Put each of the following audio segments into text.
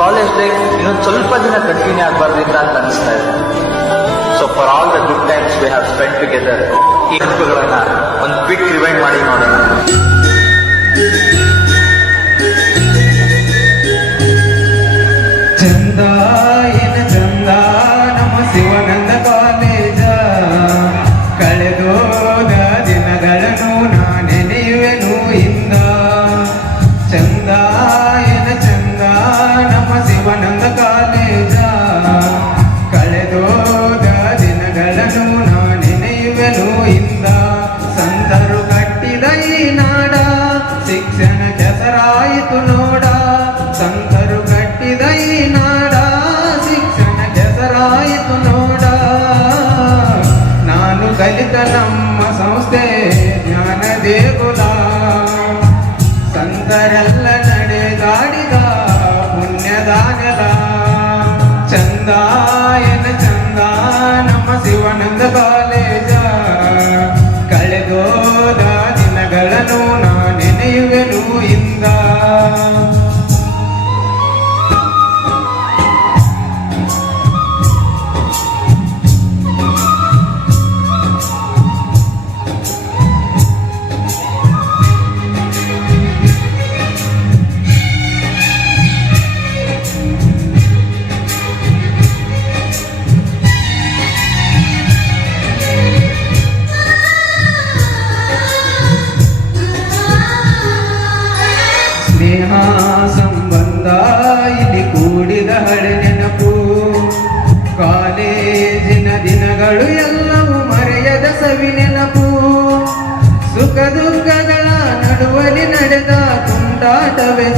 College life ಇನ್ನೊಂದು ಸ್ವಲ್ಪ ದಿನ ಕಂಟಿನ್ಯೂ ಆಗಬಾರ್ದಿಲ್ಲ ಅಂತ ಅನಿಸ್ತಾ ಇದೆ. So for all the good times we have spend together ಈ ಒಂದು ಕ್ವಿಕ್ ರಿವೈಂಡ್ ಮಾಡಿ ನೋಡೋಣ.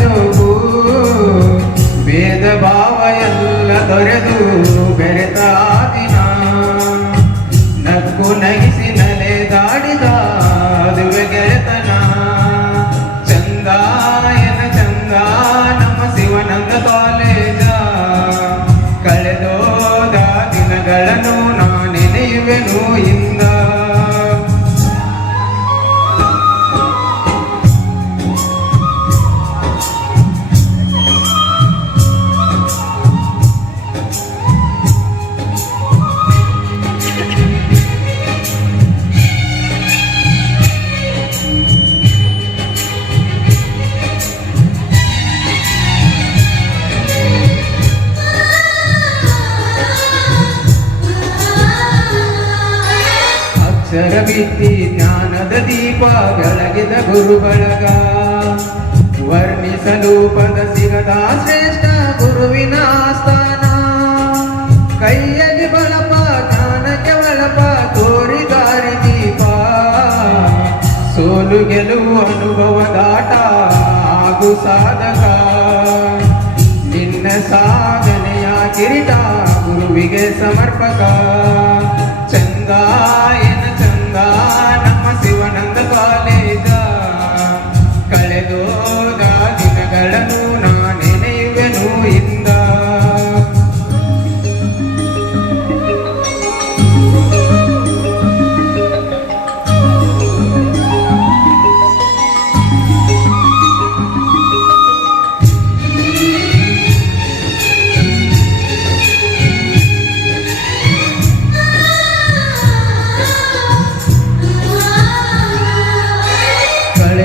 ಜೋಗು ಭೇದ ಭಾವ ಎಲ್ಲ ತೊರೆದು ಬೆರೆತ ಅಕ್ಷರ ಜ್ಞಾನದ ದೀಪ ಬೆಳಗಿದ ಗುರು ಬಳಗ ವರ್ಣಿಸಲು ಪದ ಸಿಗದ ಶ್ರೇಷ್ಠ ಗುರುವಿನ ಆಸ್ಥಾನ. ಕೈಯಲ್ಲಿ ಬಳಪ ಜ್ಞಾನಕ್ಕೆ ಬಳಪ ತೋರಿ ದಾರಿ ದೀಪ. ಸೋಲು ಗೆಲುವು ಅನುಭವದಾಟ ಹಾಗೂ ಸಾಧಕ. ನಿನ್ನ ಸಾಧನೆಯ ಕಿರೀಟ ಗುರುವಿಗೆ ಸಮರ್ಪಕ. ಚಂದ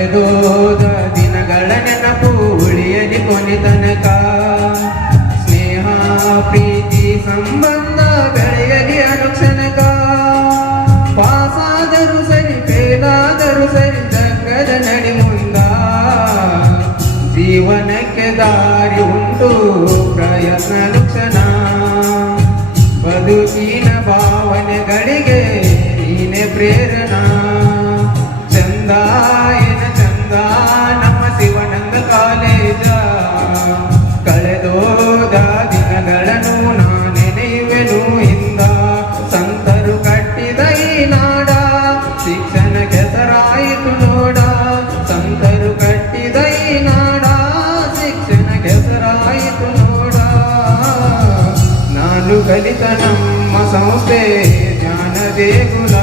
ಕಳೆದೋದ ದಿನಗಳ ನೆನಪು ಉಳಿಯಲಿ ಕೊನೆ ತನಕ ಸ್ನೇಹ, ಪ್ರೀತಿ, ಸಂಬಂಧ ಬೆಳೆಯಲಿ ಅನುಕ್ಷಣಕ. ಪಾಸಾದರೂ ಸರಿ ಪೇಲಾದರೂ ಸರಿ ಜಗ್ಗದ ನಡಿ ಮುಂದ. ಜೀವನಕ್ಕೆ ದಾರಿ ಉಂಟು, ಪ್ರಯತ್ನ ಲಕ್ಷಣ. ಬದುಕಿನ ಭಾವನೆಗಳಿಗೆ ನೀನೆ ಪ್ರೇರಣಾ. కలితనమ్మ సంస్థే జ్ఞానదేగుల